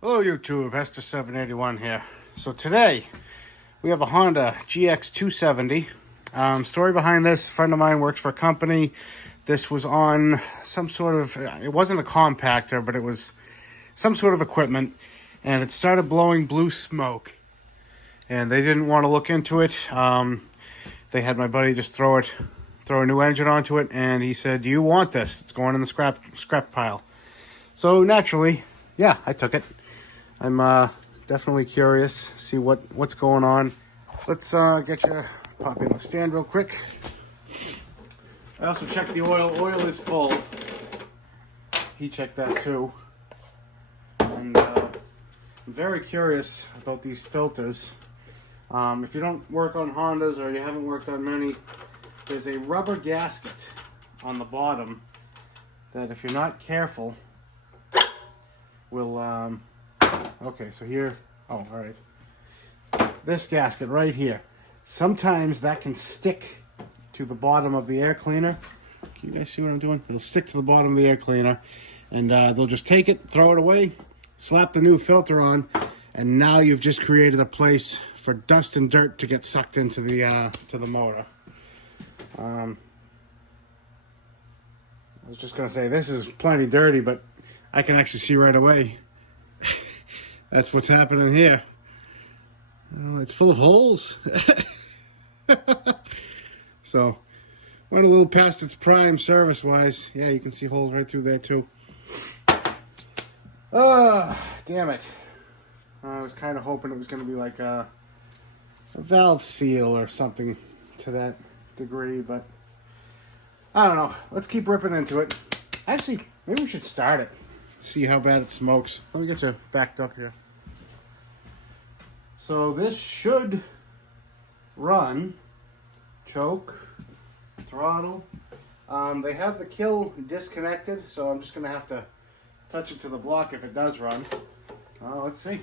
Hello YouTube, Hester781 here. So today we have a Honda GX270. Story behind this, a friend of mine works for a company. This was on some sort of, it wasn't a compactor, but it was some sort of equipment. And it started blowing blue smoke. And they didn't want to look into it. They had my buddy just throw a new engine onto it. And he said, "Do you want this? It's going in the scrap pile." So naturally, yeah, I took it. I'm definitely curious, see what's going on. Let's get you pop in the stand real quick. I also checked the oil. Oil is full. He checked that too. And I'm very curious about these filters. If you don't work on Hondas or you haven't worked on many, there's a rubber gasket on the bottom that if you're not careful will okay, so here, oh, all right. This gasket right here. Sometimes that can stick to the bottom of the air cleaner. Can you guys see what I'm doing? It'll stick to the bottom of the air cleaner. And they'll just take it, throw it away, slap the new filter on, and now you've just created a place for dust and dirt to get sucked into the to the motor. I was just going to say, this is plenty dirty, but I can actually see right away. That's what's happening here. Oh, it's full of holes. So, went a little past its prime service-wise. Yeah, you can see holes right through there too. Oh, damn it. I was kind of hoping it was going to be like a valve seal or something to that degree, but I don't know. Let's keep ripping into it. Actually, maybe we should start it. See how bad it smokes. Let me get you backed up here. So this should run, choke, throttle. They have the kill disconnected, so I'm just going to have to touch it to the block if it does run. Let's see.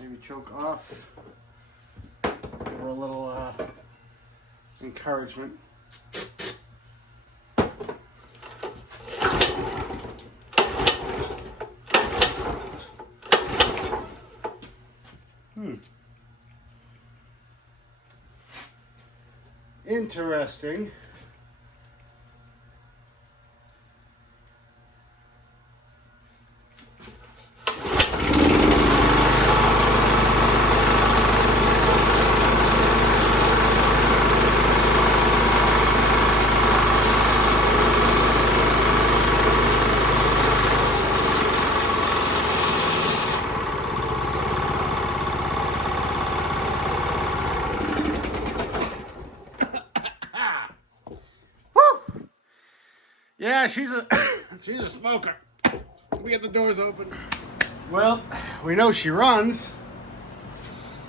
Maybe choke off. Give her a little encouragement. Interesting. Yeah, she's a smoker. We get the doors open. Well, we know she runs.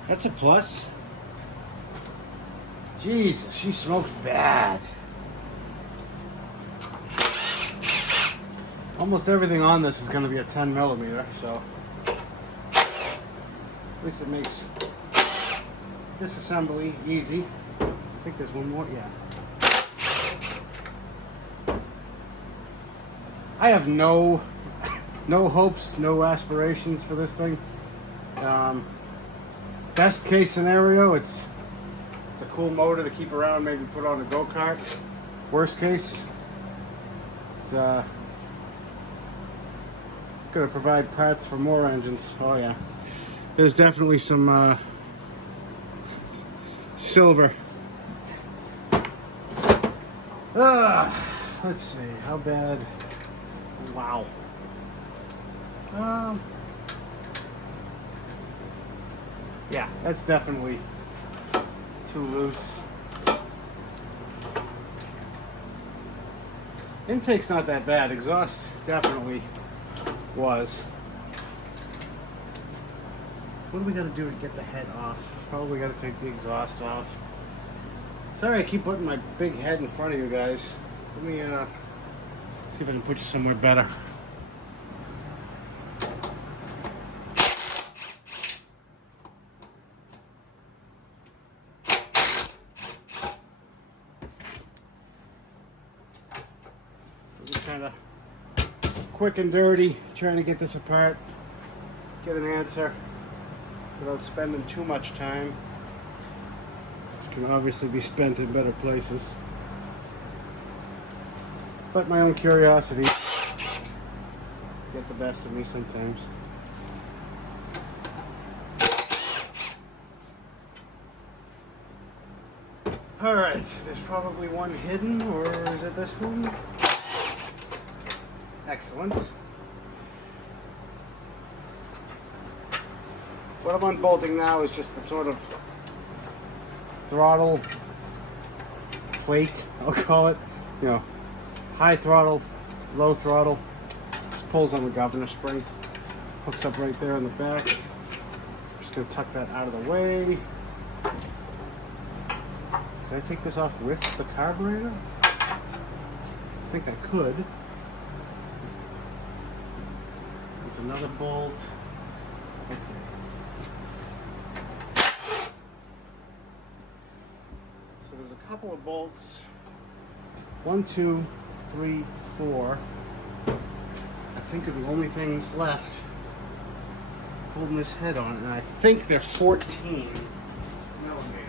That's a plus. Jesus, she smokes bad. Almost everything on this is going to be a 10 millimeter, so at least it makes disassembly easy. I think there's one more, yeah. I have no hopes, no aspirations for this thing. Best case scenario, it's a cool motor to keep around, maybe put on a go-kart. Worst case, it's gonna provide parts for more engines. Oh yeah, there's definitely some silver. Let's see, how bad? Wow. Yeah, that's definitely too loose. Intake's not that bad. Exhaust definitely was. What do we got to do to get the head off? Probably got to take the exhaust off. Sorry I keep putting my big head in front of you guys. Let me see if I can put you somewhere better. Just kind of quick and dirty, trying to get this apart, get an answer without spending too much time. It can obviously be spent in better places. But my own curiosity get the best of me sometimes. Alright, there's probably one hidden, or is it this one? Excellent. What I'm unbolting now is just the sort of throttle plate, I'll call it. You know, high throttle, low throttle. Just pulls on the governor spring. Hooks up right there in the back. Just gonna tuck that out of the way. Can I take this off with the carburetor? I think I could. There's another bolt. Okay. So there's a couple of bolts. 1, 2, 3, 4. I think are the only things left holding this head on, and I think they're 14 millimeter.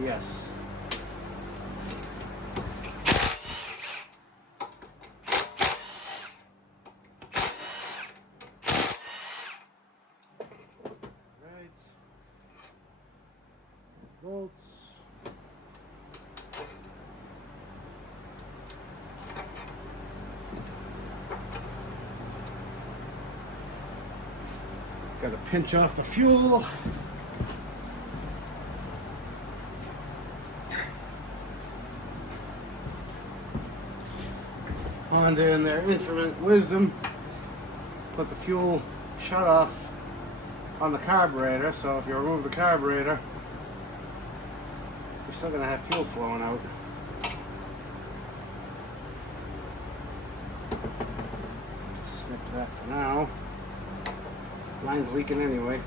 Yes. Right. Bolts. Got to pinch off the fuel. Honda in their infinite wisdom put the fuel shut off on the carburetor, so if you remove the carburetor, you're still going to have fuel flowing out. Snip that for now. Line's leaking anyway.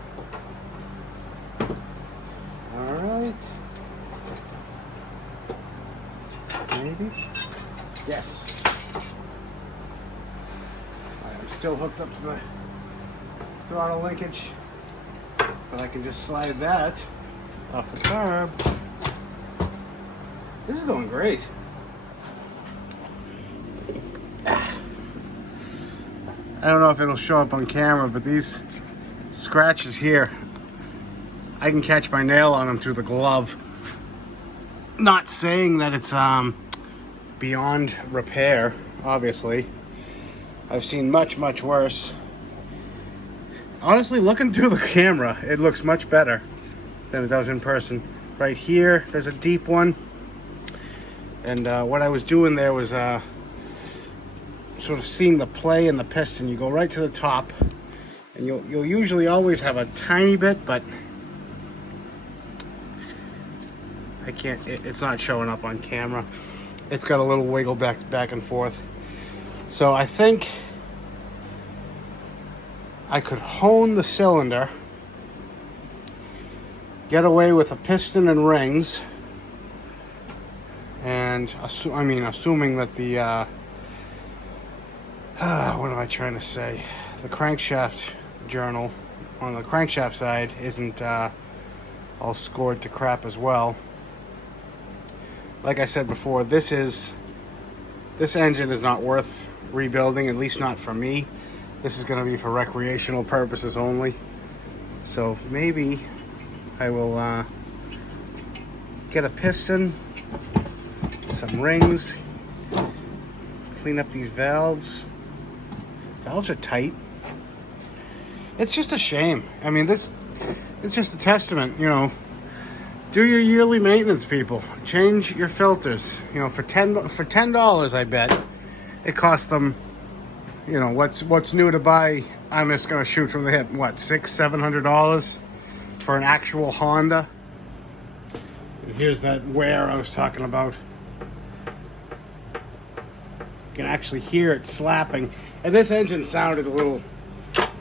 Alright. Maybe? Yes. I'm still hooked up to the throttle linkage, but I can just slide that off the carb. This is going great. I don't know if it'll show up on camera, but these scratches here, I can catch my nail on them through the glove. Not saying that it's beyond repair, obviously. I've seen much, much worse. Honestly, looking through the camera, it looks much better than it does in person. Right here, there's a deep one. And what I was doing there was sort of seeing the play in the piston. You go right to the top, and you'll usually always have a tiny bit, but I can't, it's not showing up on camera. It's got a little wiggle back and forth. So I think I could hone the cylinder, get away with a piston and rings, and assuming that the what am I trying to say? The crankshaft journal on the crankshaft side isn't all scored to crap as well. Like I said before, this engine is not worth rebuilding, at least not for me. This is going to be for recreational purposes only. So maybe I will get a piston, some rings, clean up these valves. Valves are tight. It's just a shame. I mean, this is just a testament, you know. Do your yearly maintenance, people. Change your filters. You know, for $10, I bet it costs them. You know, what's new to buy? I'm just gonna shoot from the hip. What, $600-700 for an actual Honda? And here's that wear I was talking about. You can actually hear it slapping. And this engine sounded a little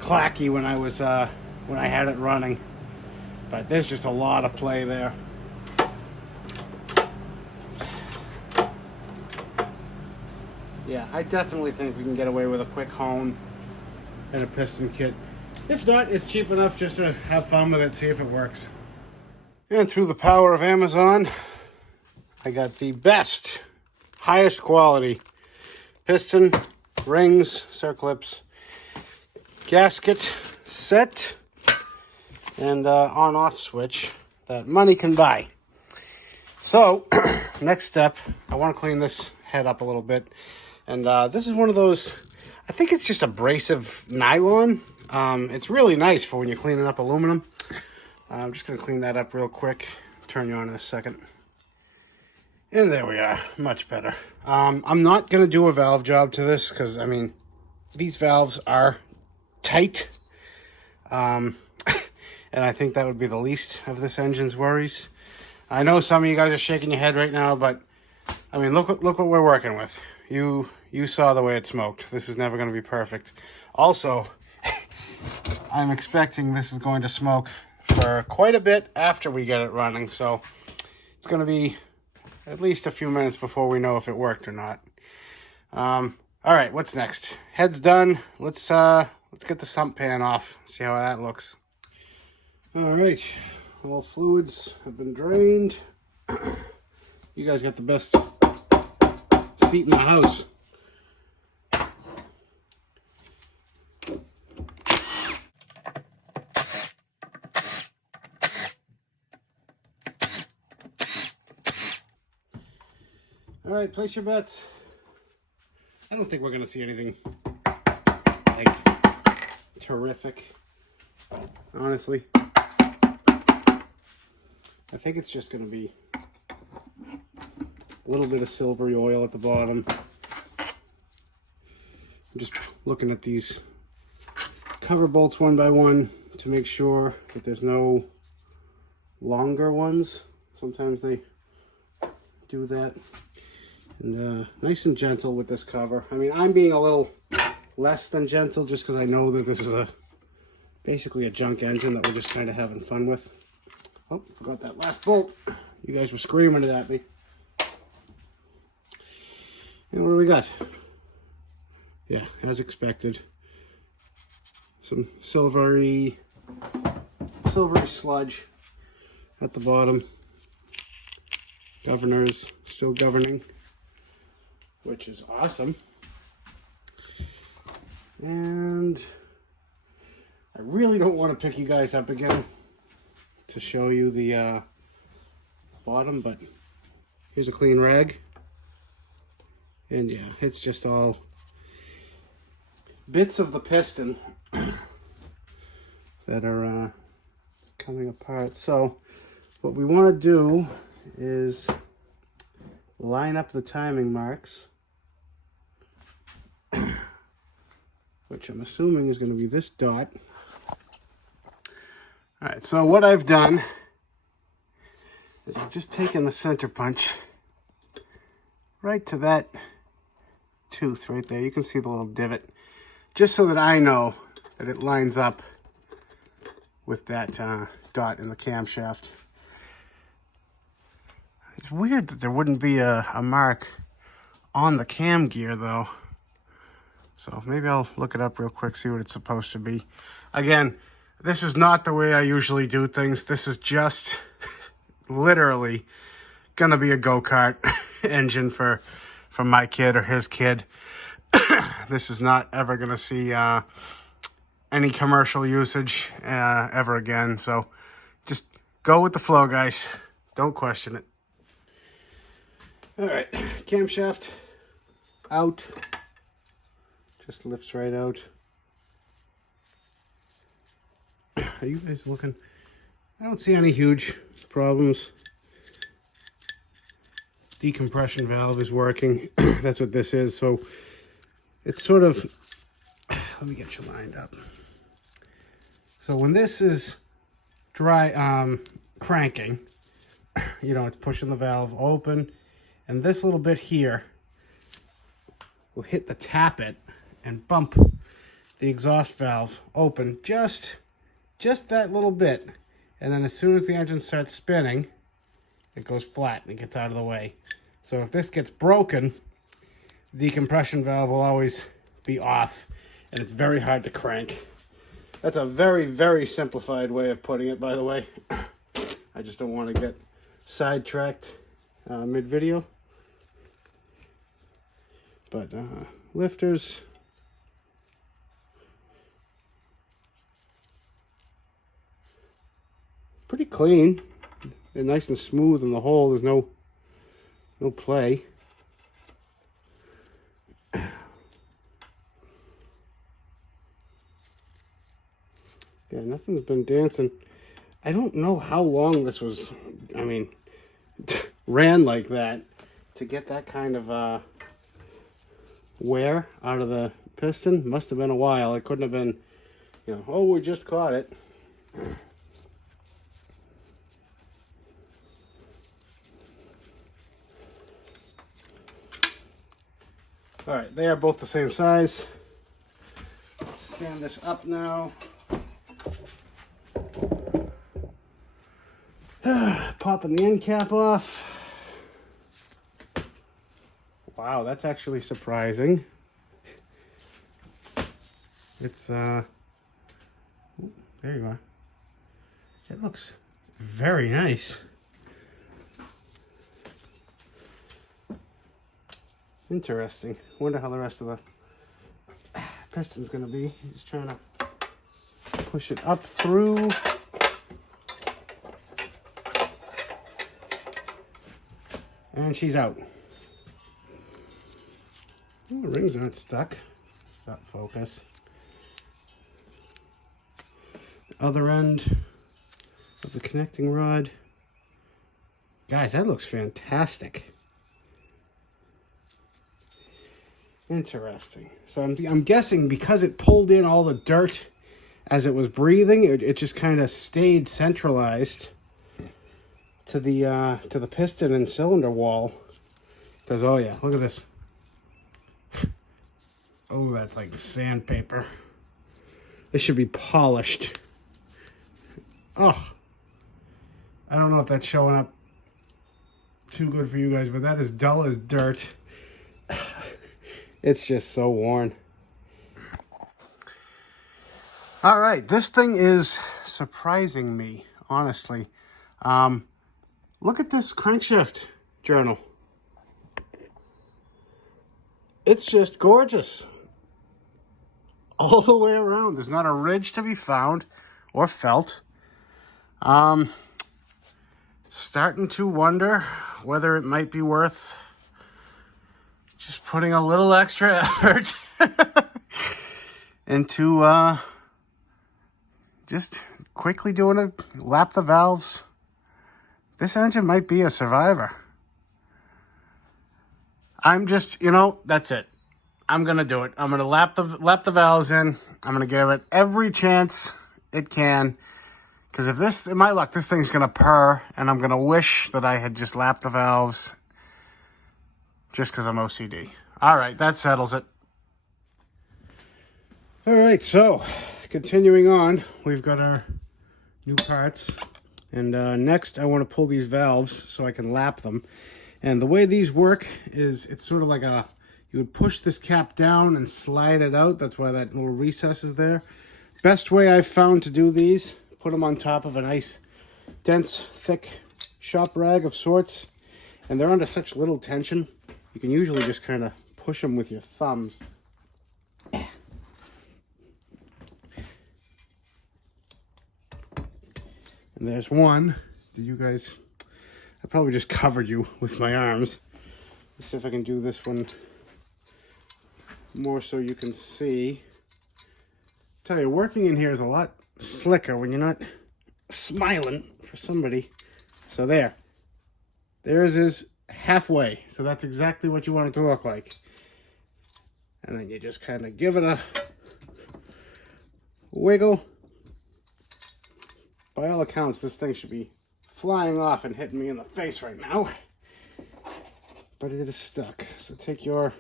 clacky when I was when I had it running. But there's just a lot of play there. Yeah, I definitely think we can get away with a quick hone and a piston kit. If not, it's cheap enough just to have fun with it, see if it works. And through the power of Amazon, I got the best, highest quality piston, rings, circlips, gasket set, and on-off switch that money can buy. So, next step, I want to clean this head up a little bit. And this is one of those, I think it's just abrasive nylon. It's really nice for when you're cleaning up aluminum. I'm just going to clean that up real quick. Turn you on in a second. And there we are. Much better. I'm not going to do a valve job to this because, I mean, these valves are tight. And I think that would be the least of this engine's worries. I know some of you guys are shaking your head right now, but, I mean, look what we're working with. You saw the way it smoked. This is never going to be perfect. Also, I'm expecting this is going to smoke for quite a bit after we get it running, so it's going to be at least a few minutes before we know if it worked or not. All right, what's next? Head's done. Let's get the sump pan off. See how that looks. All right, all fluids have been drained. You guys got the best seat in the house. All right, place your bets. I don't think we're going to see anything like terrific, honestly. I think it's just going to be a little bit of silvery oil at the bottom. I'm just looking at these cover bolts one by one to make sure that there's no longer ones. Sometimes they do that. And nice and gentle with this cover. I mean, I'm being a little less than gentle just because I know that this is basically a junk engine that we're just kind of having fun with. Oh, forgot that last bolt. You guys were screaming it at me. And what do we got? Yeah, as expected. Some silvery sludge at the bottom. Governors still governing, which is awesome. And I really don't want to pick you guys up again to show you the bottom, but here's a clean rag. And yeah, it's just all bits of the piston that are coming apart. So what we want to do is line up the timing marks, which I'm assuming is going to be this dot. All right, so what I've done is I've just taken the center punch right to that tooth right there. You can see the little divot, just so that I know that it lines up with that dot in the camshaft. It's weird that there wouldn't be a mark on the cam gear though. So maybe I'll look it up real quick, see what it's supposed to be. Again, this is not the way I usually do things. This is just literally gonna be a go-kart engine for my kid or his kid. This is not ever gonna see any commercial usage ever again. So just go with the flow, guys. Don't question it. All right, camshaft out. Just lifts right out. Are you guys looking? I don't see any huge problems. Decompression valve is working. That's what this is. So it's sort of, let me get you lined up. So when this is dry, cranking, you know, it's pushing the valve open, and this little bit here will hit the tappet and bump the exhaust valve open just that little bit. And then as soon as the engine starts spinning, it goes flat and it gets out of the way. So if this gets broken, decompression valve will always be off, and it's very hard to crank. That's a very, very simplified way of putting it, by the way. I just don't want to get sidetracked mid-video. But lifters, pretty clean. They're nice and smooth in the hole. There's no play. Yeah, nothing's been dancing. I don't know how long this was, I mean, ran like that to get that kind of wear out of the piston. Must have been a while. It couldn't have been, you know, oh, we just caught it. All right, they are both the same size. Let's stand this up now. Popping the end cap off. Wow, that's actually surprising. It's there you are. It looks very nice. Interesting. Wonder how the rest of the piston's gonna be. Just trying to push it up through. And she's out. Oh, the rings aren't stuck. Stop focus. The other end of the connecting rod. Guys, that looks fantastic. Interesting. So I'm guessing because it pulled in all the dirt as it was breathing, it just kind of stayed centralized to the piston and cylinder wall. Because, oh yeah, look at this. Oh, that's like sandpaper. This should be polished. Oh, I don't know if that's showing up too good for you guys, but that is dull as dirt. It's just so worn. All right, this thing is surprising me, honestly. Look at this crankshaft journal. It's just gorgeous. All the way around. There's not a ridge to be found or felt. Starting to wonder whether it might be worth just putting a little extra effort into just quickly doing a lap the valves. This engine might be a survivor. I'm just, you know, that's it. I'm going to do it. I'm going to lap the valves in. I'm going to give it every chance it can. Because if this, in my luck, this thing's going to purr. And I'm going to wish that I had just lapped the valves. Just because I'm OCD. All right, that settles it. All right, so continuing on, we've got our new parts. And next, I want to pull these valves so I can lap them. And the way these work is it's sort of like you would push this cap down and slide it out. That's why that little recess is there. Best way I've found to do these, put them on top of a nice, dense, thick shop rag of sorts. And they're under such little tension, you can usually just kind of push them with your thumbs. And there's one. Did you guys... I probably just covered you with my arms. Let's see if I can do this one more so you can see. Tell you, working in here is a lot slicker when you're not smiling for somebody. So there. Theirs is halfway. So that's exactly what you want it to look like. And then you just kind of give it a wiggle. By all accounts, this thing should be flying off and hitting me in the face right now. But it is stuck. So take your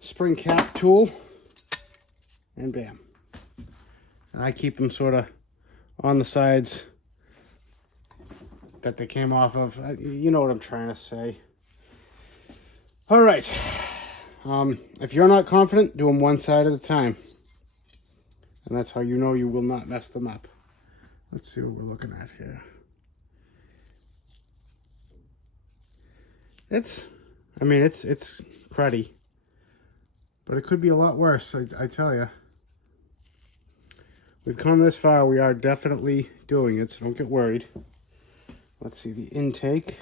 spring cap tool and bam. And I keep them sort of on the sides that they came off of. You know what I'm trying to say. All right. If you're not confident, do them one side at a time. And that's how you know you will not mess them up. Let's see what we're looking at here. It's cruddy. But it could be a lot worse, I tell you. We've come this far. We are definitely doing it, so don't get worried. Let's see the intake.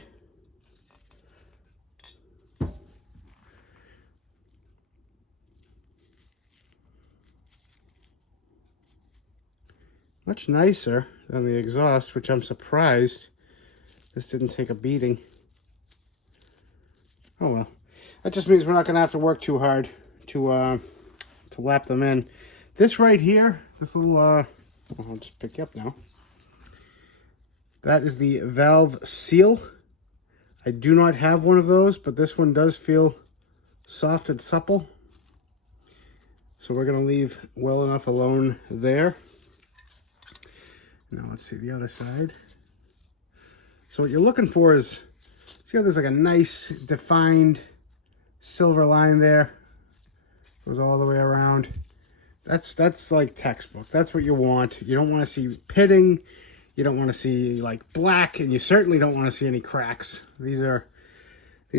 Much nicer than the exhaust, which I'm surprised this didn't take a beating. Oh well. That just means we're not going to have to work too hard to lap them in. This right here, this little, I'll just pick you up now. That is the valve seal. I do not have one of those, but this one does feel soft and supple. So we're going to leave well enough alone there. Now let's see the other side. So what you're looking for is, see how there's like a nice defined silver line there? Goes all the way around. That's like textbook. That's what you want. You don't want to see pitting. You don't want to see like black, and you certainly don't want to see any cracks. These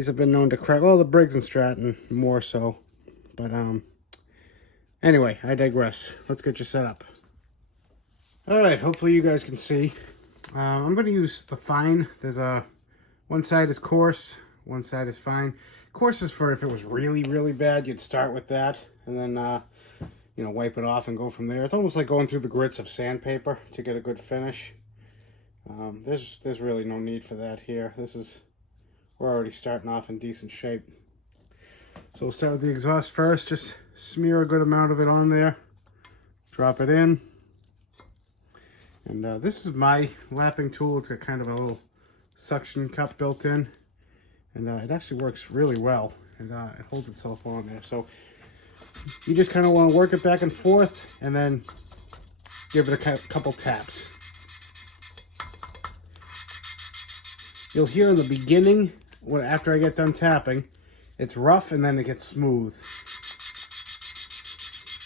have been known to crack. Well, the Briggs and Stratton more so. But anyway, I digress. Let's get you set up. All right, hopefully you guys can see. I'm going to use the fine. There's one side is coarse, one side is fine. Coarse is for if it was really, really bad, you'd start with that and then, you know, wipe it off and go from there. It's almost like going through the grits of sandpaper to get a good finish. There's really no need for that here. We're already starting off in decent shape. So we'll start with the exhaust first. Just smear a good amount of it on there. Drop it in. And this is my lapping tool. It's got kind of a little suction cup built in. And it actually works really well. And it holds itself on there. So you just kind of want to work it back and forth and then give it a couple taps. You'll hear in the beginning, after I get done tapping, it's rough and then it gets smooth.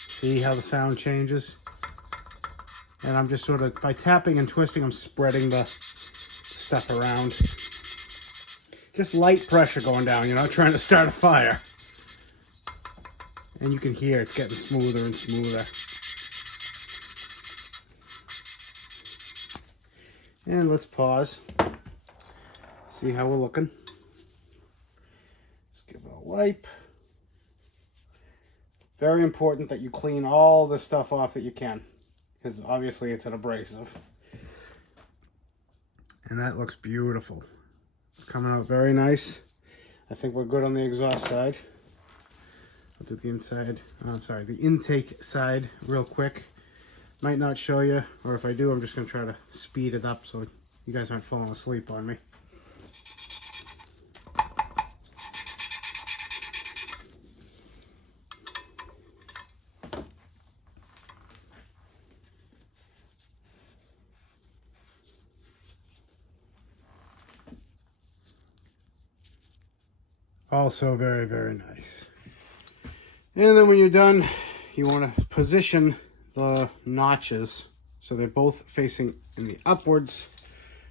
See how the sound changes? And I'm just sort of, by tapping and twisting, I'm spreading the stuff around. Just light pressure going down, you're not trying to start a fire. And you can hear it's getting smoother and smoother. And let's pause. See how we're looking. Just give it a wipe. Very important that you clean all the stuff off that you can, because obviously it's an abrasive. And that looks beautiful. It's coming out very nice. I think we're good on the exhaust side. I'll do the inside, the intake side real quick. Might not show you, or if I do, I'm just gonna try to speed it up so you guys aren't falling asleep on me. Also very, very nice. And then when you're done, you want to position the notches so they're both facing in the upwards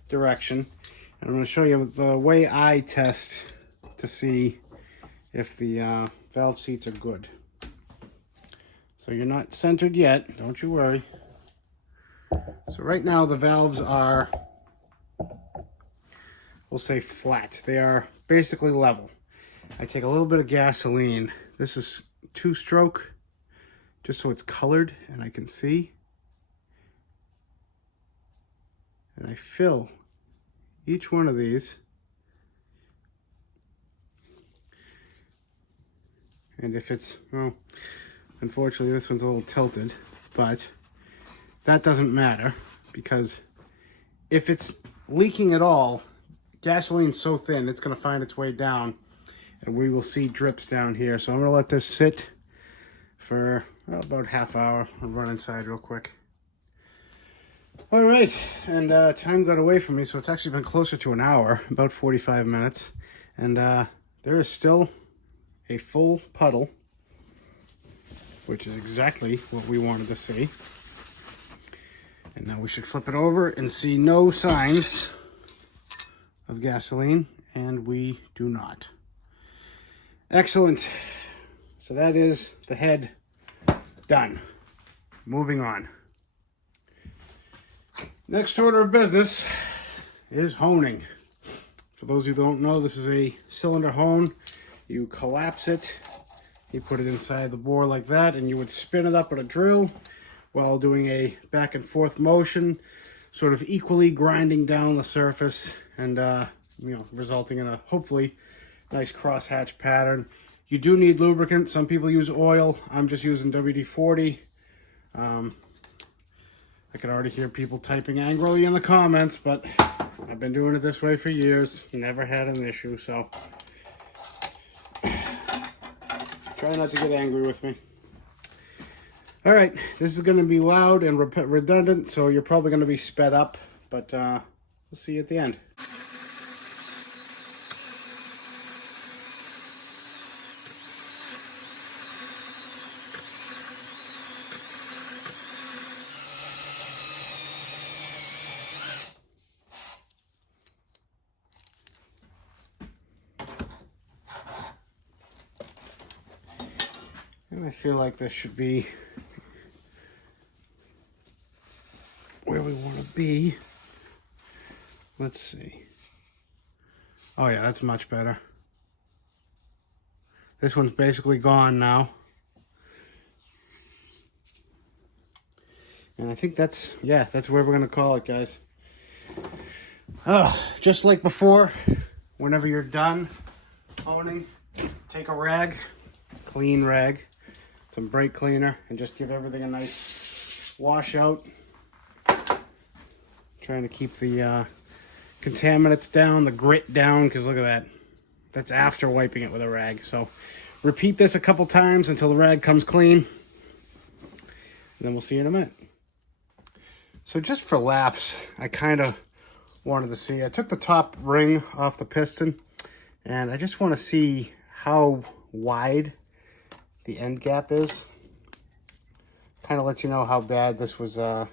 direction. And I'm going to show you the way I test to see if the valve seats are good. So you're not centered yet, don't you worry. So right now the valves are, we'll say flat. They are basically level. I take a little bit of gasoline. This is 2-stroke, just so it's colored and I can see. And I fill each one of these. And if it's, well, unfortunately this one's a little tilted, but that doesn't matter, because if it's leaking at all, gasoline's so thin, it's going to find its way down. And we will see drips down here. So I'm going to let this sit for about half hour. I'll run inside real quick. All right. And time got away from me. So it's actually been closer to an hour, about 45 minutes. And there is still a full puddle, which is exactly what we wanted to see. And now we should flip it over and see no signs of gasoline, and we do not. Excellent. So that is the head done. Moving on. Next order of business is honing. For those who don't know, this is a cylinder hone. You collapse it, you put it inside the bore like that, and you would spin it up with a drill while doing a back and forth motion, sort of equally grinding down the surface and resulting in a hopefully nice crosshatch pattern. You do need lubricant. Some people use oil. I'm just using WD-40. I can already hear people typing angrily in the comments, but I've been doing it this way for years. Never had an issue, so try not to get angry with me. All right, this is going to be loud and redundant, so you're probably going to be sped up, but we'll see you at the end. And I feel like this should be where we want to be. Let's see. Oh yeah, that's much better. This one's basically gone now. And I think that's where we're going to call it, guys. Just like before, whenever you're done honing, take a rag, clean rag, some brake cleaner, and just give everything a nice wash out. Trying to keep the contaminants down, the grit down, because look at that. That's after wiping it with a rag. So repeat this a couple times until the rag comes clean. And then we'll see you in a minute. So just for laughs, I kind of wanted to see, I took the top ring off the piston, and I just want to see how wide the end gap is. Kind of lets you know how bad this was, how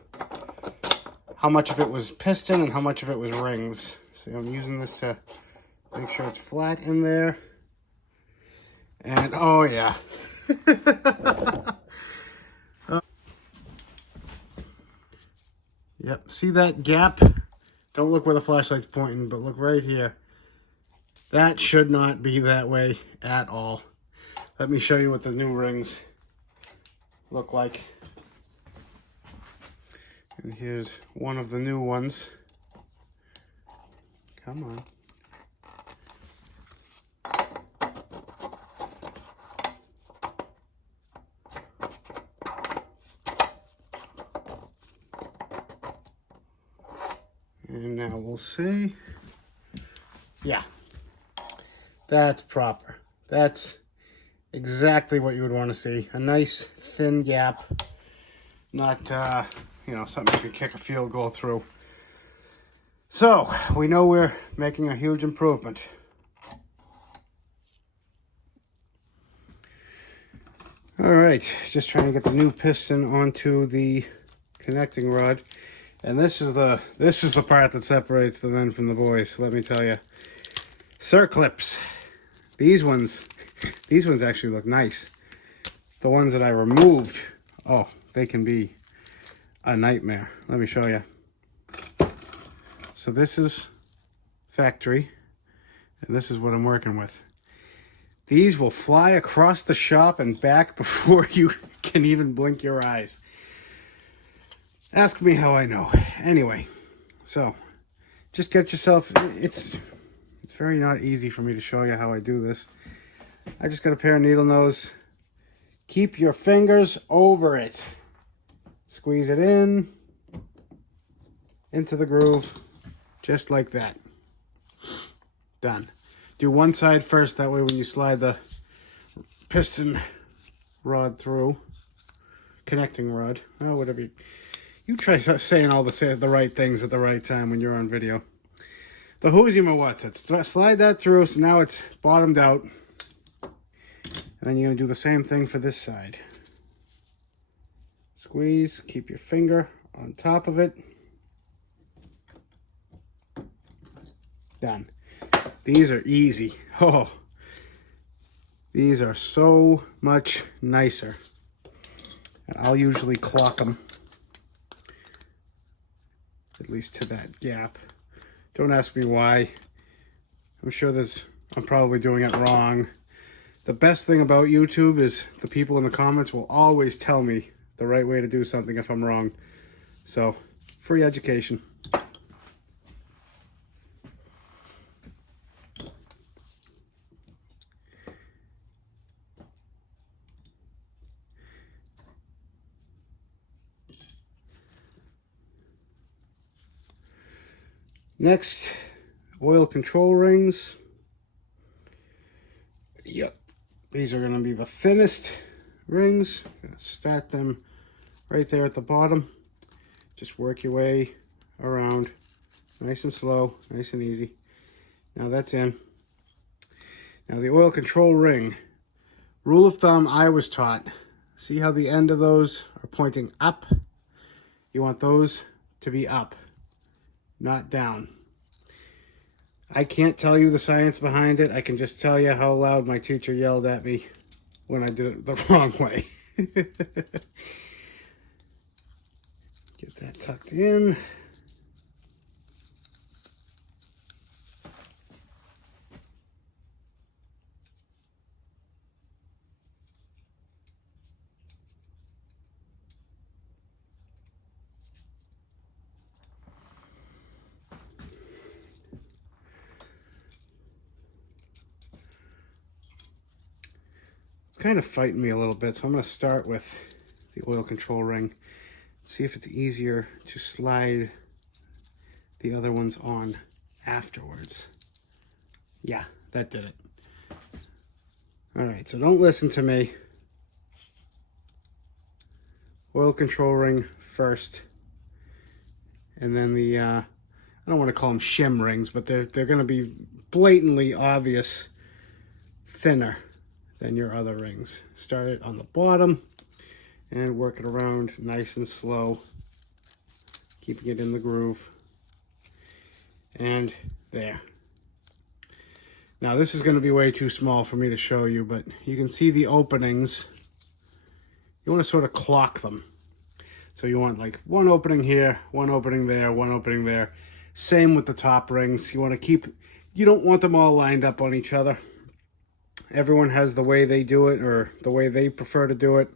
much of it was piston and how much of it was rings. So I'm using this to make sure it's flat in there. And oh yeah. Yep, see that gap? Don't look where the flashlight's pointing, but look right here. That should not be that way at all. Let me show you what the new rings look like. And here's one of the new ones. Come on. And now we'll see. Yeah, that's proper. That's exactly what you would want to see. A nice thin gap, not something you can kick a field goal through. So we know we're making a huge improvement. All right, just trying to get the new piston onto the connecting rod. And this is the part that separates the men from the boys, let me tell you. Circlips. These ones actually look nice. The ones that I removed, oh, they can be a nightmare. Let me show you. So this is factory, and this is what I'm working with. These will fly across the shop and back before you can even blink your eyes. Ask me how I know. Anyway, so just get yourself, it's very not easy for me to show you how I do this. I just got a pair of needle nose. Keep your fingers over it. Squeeze it in, into the groove, just like that. Done. Do one side first, that way when you slide the piston rod through, connecting rod, oh, whatever you try saying all the right things at the right time when you're on video. The Who's-Him or What's It. Slide that through, so now it's bottomed out. And then you're going to do the same thing for this side. Squeeze, keep your finger on top of it. Done. These are easy. Oh, these are so much nicer. And I'll usually clock them, at least to that gap. Don't ask me why. I'm sure I'm probably doing it wrong. The best thing about YouTube is the people in the comments will always tell me the right way to do something if I'm wrong. So, free education. Next, oil control rings. Yep, these are going to be the thinnest rings. Gonna start them right there at the bottom. Just work your way around, nice and slow, nice and easy. Now that's in. Now the oil control ring. Rule of thumb I was taught. See how the end of those are pointing up? You want those to be up, not down. I can't tell you the science behind it. I can just tell you how loud my teacher yelled at me when I did it the wrong way. Get that tucked in. It's kind of fighting me a little bit, so I'm going to start with the oil control ring. See if it's easier to slide the other ones on afterwards. Yeah, that did it. All right, so don't listen to me. Oil control ring first. And then the, I don't want to call them shim rings, but they're going to be blatantly obvious thinner than your other rings. Start it on the bottom and work it around nice and slow, keeping it in the groove. And there. Now this is going to be way too small for me to show you, but you can see the openings. You want to sort of clock them. So you want like one opening here, one opening there, one opening there. Same with the top rings. You want to keep, you don't want them all lined up on each other. Everyone has the way they do it or the way they prefer to do it.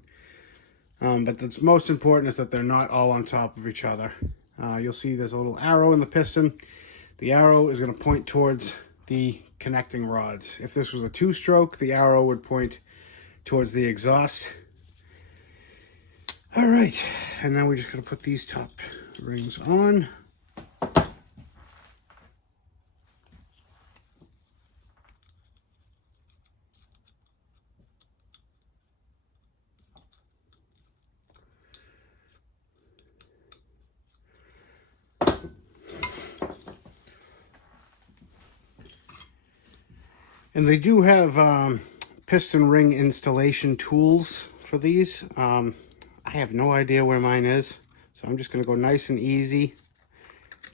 But that's most important is that they're not all on top of each other. You'll see there's a little arrow in the piston. The arrow is going to point towards the connecting rods. If this was a two-stroke, the arrow would point towards the exhaust. All right, and now we're just going to put these top rings on. And they do have piston ring installation tools for these. I have no idea where mine is, so I'm just going to go nice and easy.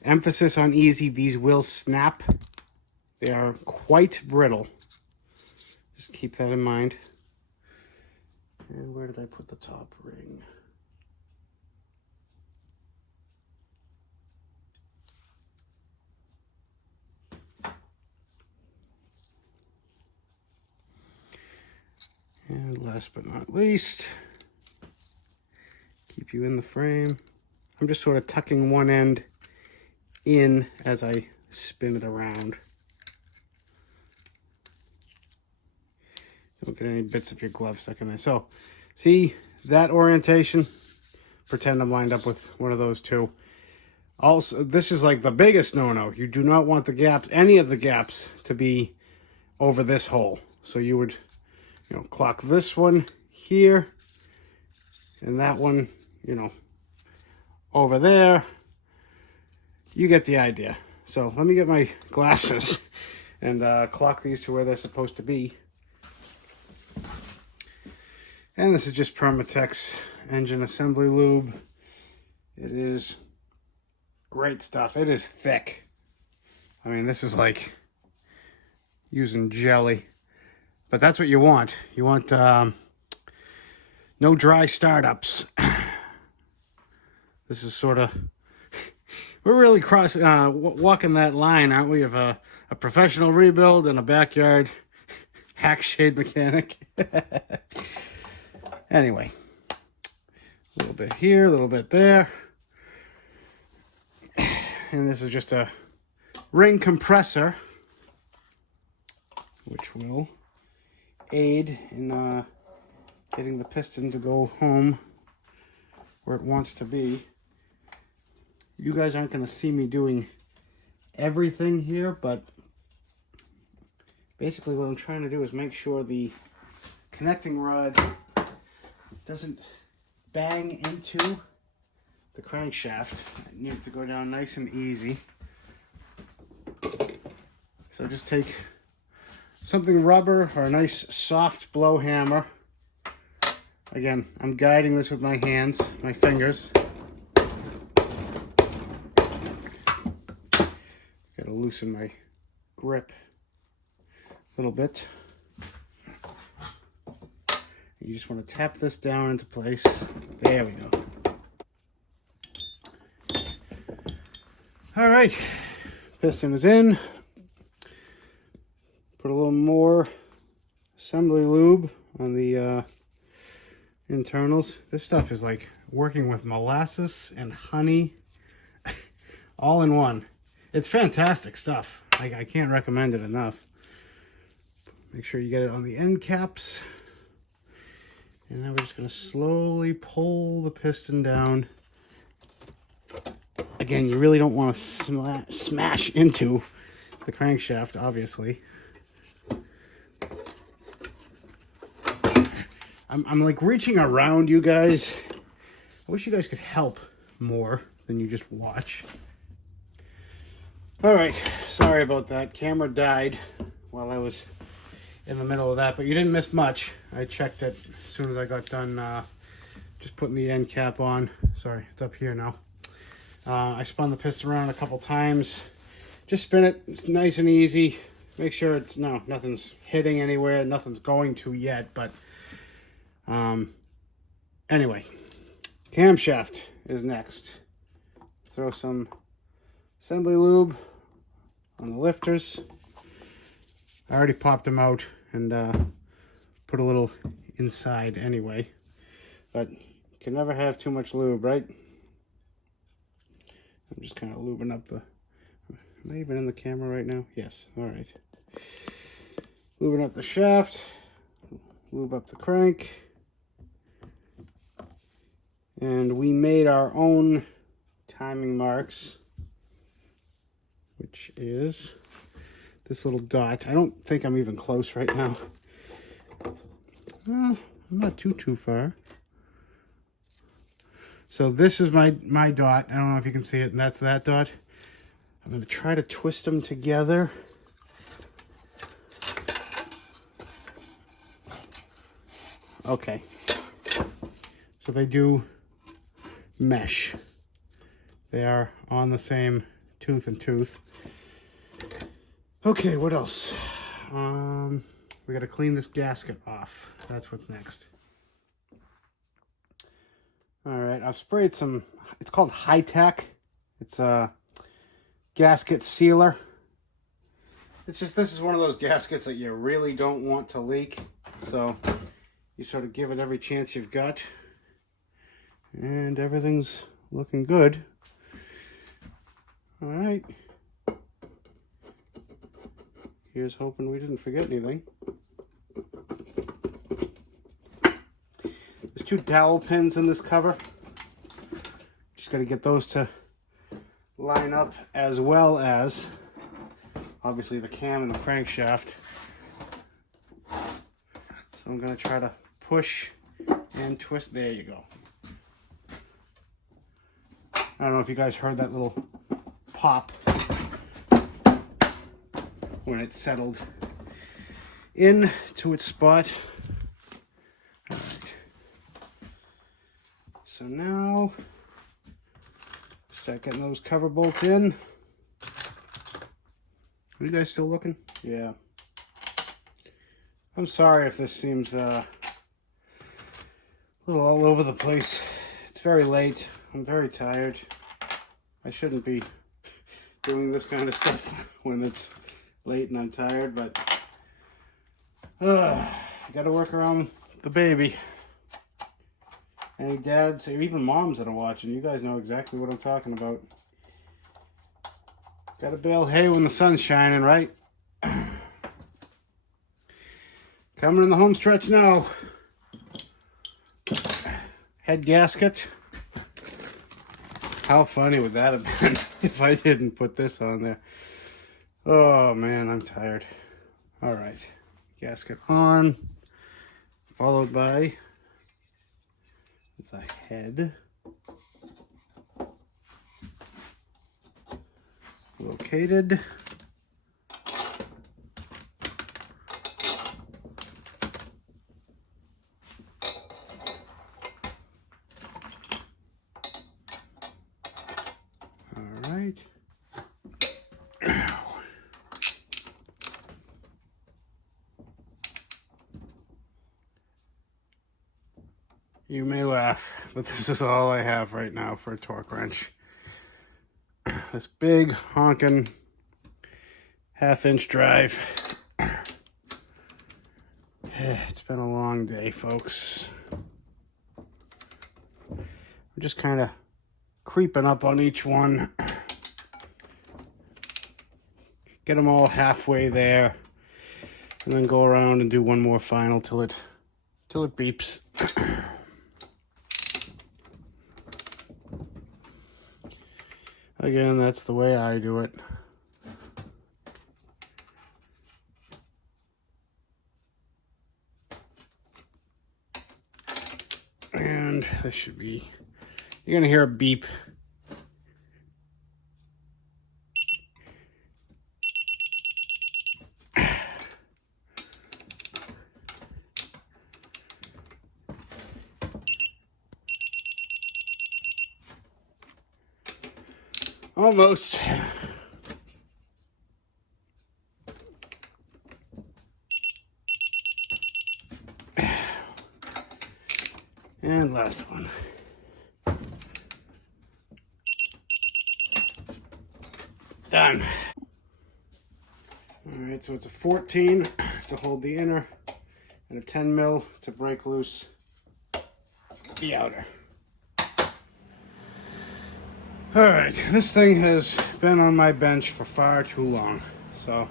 Emphasis on easy. These will snap. They are quite brittle. Just keep that in mind. And where did I put the top ring? And last but not least, keep you in the frame. I'm just sort of tucking one end in as I spin it around. Don't get any bits of your glove stuck in there. So, see that orientation? Pretend I'm lined up with one of those two. Also, this is like the biggest no-no. You do not want the gaps, any of the gaps, to be over this hole. So you would, you know, clock this one here and that one, you know, over there. You get the idea. So let me get my glasses and clock these to where they're supposed to be. And this is just Permatex engine assembly lube. It is great stuff. It is thick. I mean, this is like using jelly. But that's what you want. You want no dry startups. This is sort of... We're really walking that line, aren't we? Of a professional rebuild and a backyard hack shade mechanic. Anyway, a little bit here, a little bit there. And this is just a ring compressor, which will aid in getting the piston to go home where it wants to be. You guys aren't going to see me doing everything here, but basically what I'm trying to do is make sure the connecting rod doesn't bang into the crankshaft. I need it to go down nice and easy. So just take something rubber or a nice soft blow hammer. Again, I'm guiding this with my hands, my fingers. Gotta loosen my grip a little bit. You just want to tap this down into place. There we go. All right, piston is in. Put a little more assembly lube on the internals. This stuff is like working with molasses and honey all in one. It's fantastic stuff. I can't recommend it enough. Make sure you get it on the end caps. And now we're just going to slowly pull the piston down. Again, you really don't want to smash into the crankshaft, obviously. I'm like reaching around you guys. I wish you guys could help more than you just watch. All right, sorry about that. Camera died while I was in the middle of that, but you didn't miss much. I checked it as soon as I got done just putting the end cap on. Sorry, it's up here now. I spun the piston around a couple times. Just spin it. It's nice and easy. Make sure it's nothing's hitting anywhere. Nothing's going to yet, but anyway, camshaft is next. Throw some assembly lube on the lifters. I already popped them out and put a little inside anyway, but you can never have too much lube, right? I'm just kind of lubing up the... Am I even in the camera right now? Yes. All right. Lubing up the shaft. Lube up the crank. And we made our own timing marks, which is this little dot. I don't think I'm even close right now. I'm not too far. So this is my dot. I don't know if you can see it, and that's that dot. I'm going to try to twist them together. Okay. So they do mesh. They are on the same tooth and tooth. Okay, what else? We got to clean this gasket off. That's what's next. All right, I've sprayed some, it's called High Tech. It's a gasket sealer. It's just, this is one of those gaskets that you really don't want to leak. So you sort of give it every chance you've got. And everything's looking good. All right. Here's hoping we didn't forget anything. There's 2 dowel pins in this cover. Just got to get those to line up, as well as obviously the cam and the crankshaft. So I'm going to try to push and twist. There you go. I don't know if you guys heard that little pop when it settled in to its spot. All right. now, start getting those cover bolts in. Are you guys still looking? Yeah. I'm sorry if this seems a little all over the place. It's very late. I'm very tired. I shouldn't be doing this kind of stuff when it's late and I'm tired, but I gotta work around the baby. Any dads or even moms that are watching, you guys know exactly what I'm talking about. Gotta bale hay when the sun's shining, right? Coming in the home stretch now. Head gasket. How funny would that have been if I didn't put this on there? Oh man, I'm tired. All right, gasket on, followed by the head. Located. All right. You may laugh, but this is all I have right now for a torque wrench. This big honking 1/2-inch drive. It's been a long day, folks. I'm just kind of creeping up on each one. Get them all halfway there, and then go around and do one more final till it beeps. Again, that's the way I do it. And this should be, you're gonna hear a beep. Almost. And last one. Done. All right, so it's a 14 to hold the inner and a 10 mil to break loose the outer. All right, this thing has been on my bench for far too long, so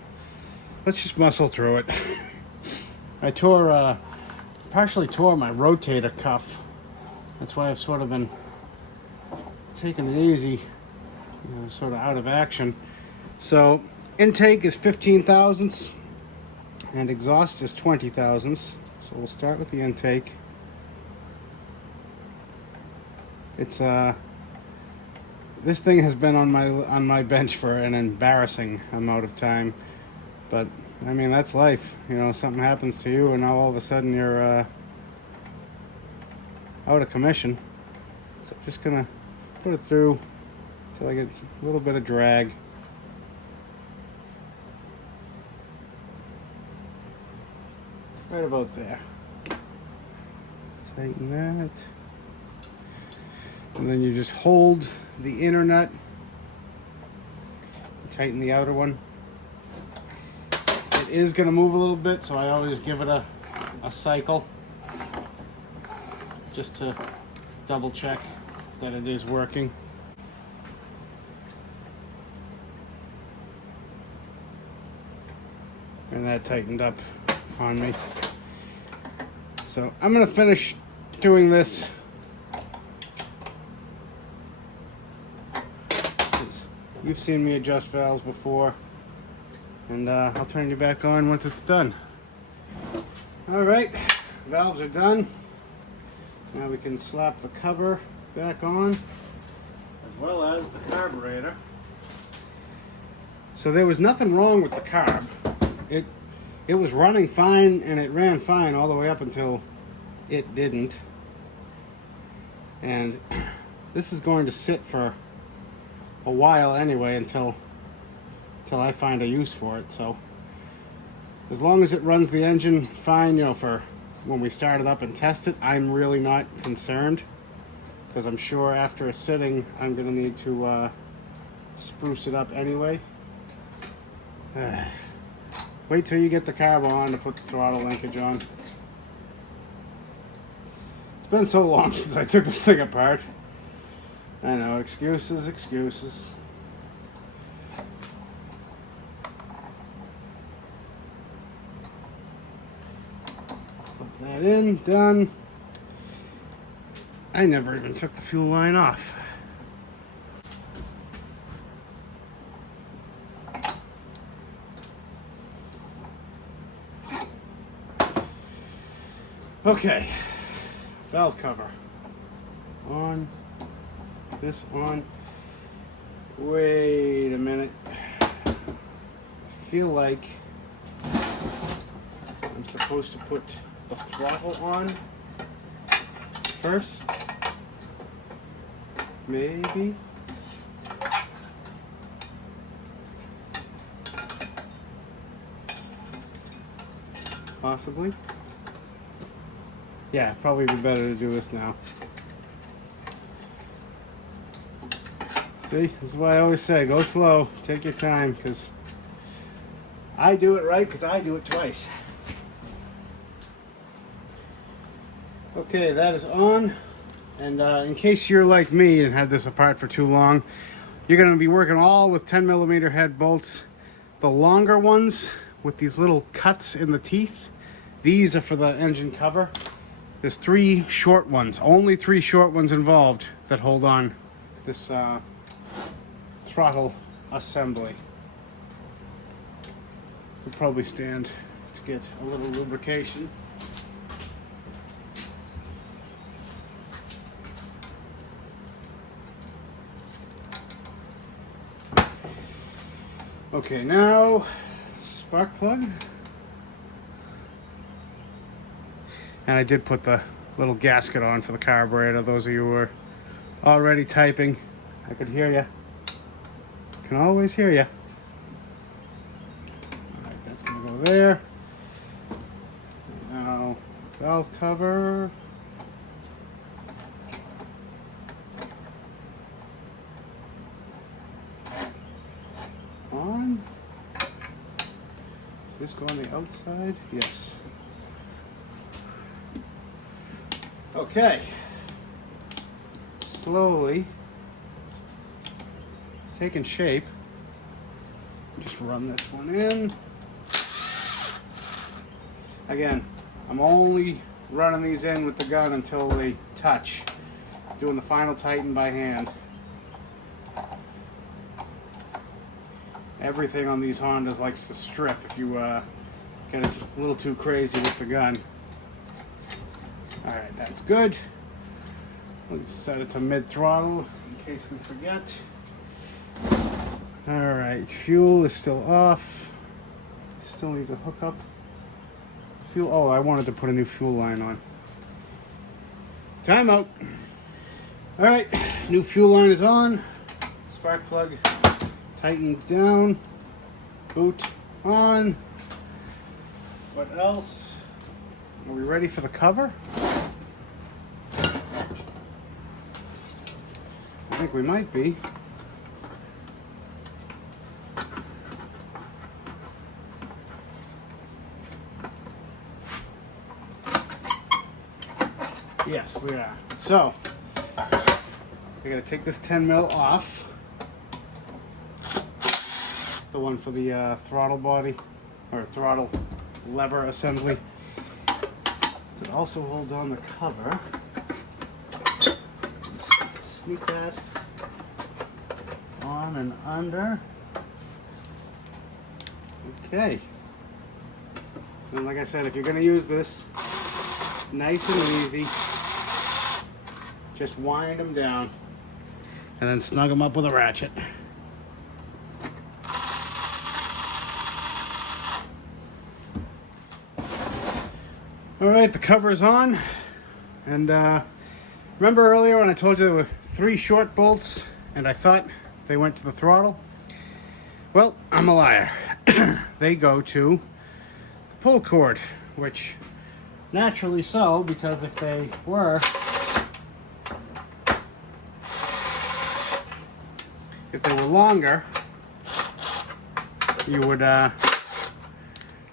let's just muscle through it. I partially tore my rotator cuff. That's why I've sort of been taking it easy, sort of out of action. So intake is 15 thousandths and exhaust is 20 thousandths. So we'll start with the intake. It's this thing has been on my bench for an embarrassing amount of time, but I mean, that's life. Something happens to you and now all of a sudden you're out of commission. So I'm just gonna put it through until I get a little bit of drag. Right about there. Tighten that. And then you just hold the inner nut, tighten the outer one. It is going to move a little bit, so I always give it a cycle just to double check that it is working. And that tightened up on me. So I'm going to finish doing this. You've seen me adjust valves before, and I'll turn you back on once it's done. All right, valves are done. Now we can slap the cover back on, as well as the carburetor. So there was nothing wrong with the carb. It was running fine, and it ran fine all the way up until it didn't. And this is going to sit for a while anyway until I find a use for it. So as long as it runs the engine fine, you know, for when we start it up and test it, I'm really not concerned, because I'm sure after a sitting I'm going to need to spruce it up anyway. Wait till you get the carb on to put the throttle linkage on. It's been so long since I took this thing apart. I know, excuses, excuses. Put that in, done. I never even took the fuel line off. Okay, valve cover on, this on. Wait a minute. I feel like I'm supposed to put the throttle on first. Maybe. Possibly. Yeah, probably be better to do this now. See, this is why I always say, go slow, take your time, because I do it right, because I do it twice. Okay, that is on. And in case you're like me and had this apart for too long, you're going to be working all with 10mm head bolts. The longer ones with these little cuts in the teeth, these are for the engine cover. There's 3 short ones, only 3 short ones involved that hold on this throttle assembly. Would probably stand to get a little lubrication. Okay, now spark plug. And I did put the little gasket on for the carburetor. Those of you who are already typing, I could hear you. Can always hear you. All right, that's gonna go there. Now, valve cover. On. Does this go on the outside? Yes. Okay. Slowly taking shape. Just run this one in. Again, I'm only running these in with the gun until they touch. Doing the final tighten by hand. Everything on these Hondas likes to strip if you get a little too crazy with the gun. Alright, that's good. We'll set it to mid-throttle in case we forget. Alright, fuel is still off. Still need to hook up fuel. Oh, I wanted to put a new fuel line on. Timeout. Alright, new fuel line is on. Spark plug tightened down. Boot on. What else? Are we ready for the cover? I think we might be. Yes, we are. So, we gotta take this 10mm off. The one for the throttle body, or throttle lever assembly. So it also holds on the cover. Just sneak that on and under. Okay. And like I said, if you're gonna use this, nice and easy, just wind them down and then snug them up with a ratchet. All right, the cover is on, and Remember earlier when I told you there were 3 short bolts and I thought they went to the throttle? Well, I'm a liar. They go to the pull cord, which naturally so, because if they were longer, you would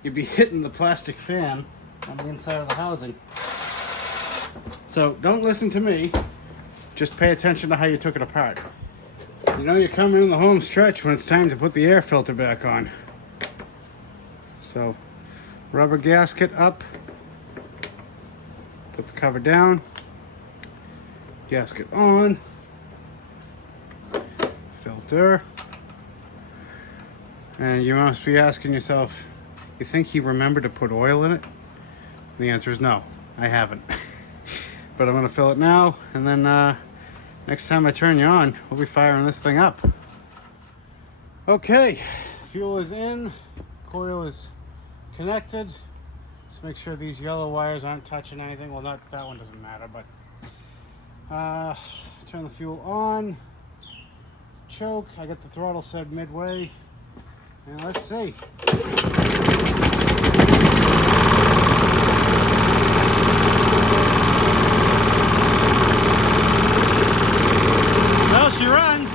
you'd be hitting the plastic fan on the inside of the housing. So don't listen to me, just pay attention to how you took it apart. You know you're coming in the home stretch when it's time to put the air filter back on. So rubber gasket up, put the cover down, gasket on, filter, and you must be asking yourself, you think he remembered to put oil in it? The answer is no, I haven't. But I'm going to fill it now, and then next time I turn you on, we'll be firing this thing up. Okay, fuel is in, coil is connected. Just make sure these yellow wires aren't touching anything. Well, not that one, doesn't matter, but turn the fuel on. Choke, I got the throttle set midway, and let's see. Well, she runs.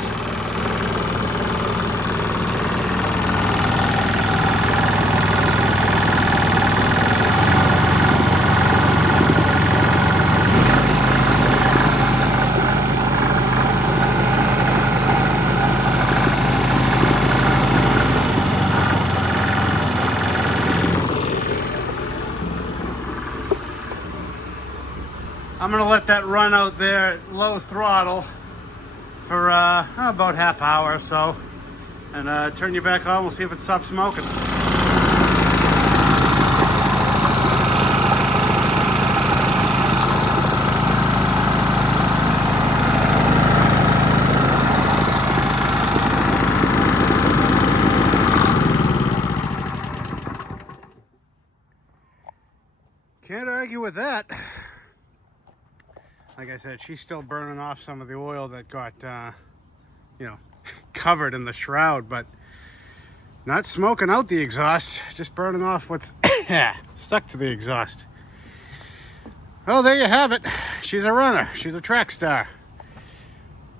I'm gonna let that run out there at low throttle for about half hour or so, and turn you back on. We'll see if it stops smoking. Can't argue with that. Like I said, she's still burning off some of the oil that got, you know, covered in the shroud, but not smoking out the exhaust, just burning off what's stuck to the exhaust. Well, there you have it. She's a runner. She's a track star.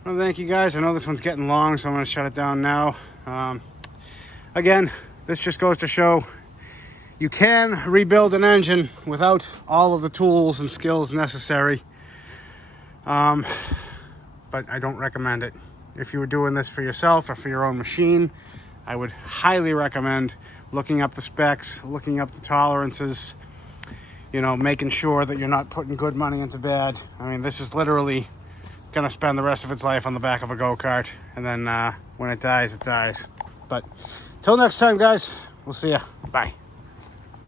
Well, thank you guys. I know this one's getting long, so I'm going to shut it down now. Again, this just goes to show you can rebuild an engine without all of the tools and skills necessary. But I don't recommend it. If you were doing this for yourself or for your own machine, I would highly recommend looking up the specs, looking up the tolerances, you know, making sure that you're not putting good money into bad. I mean, this is literally going to spend the rest of its life on the back of a go-kart, and then when it dies, it dies. But till next time, guys, we'll see ya. Bye.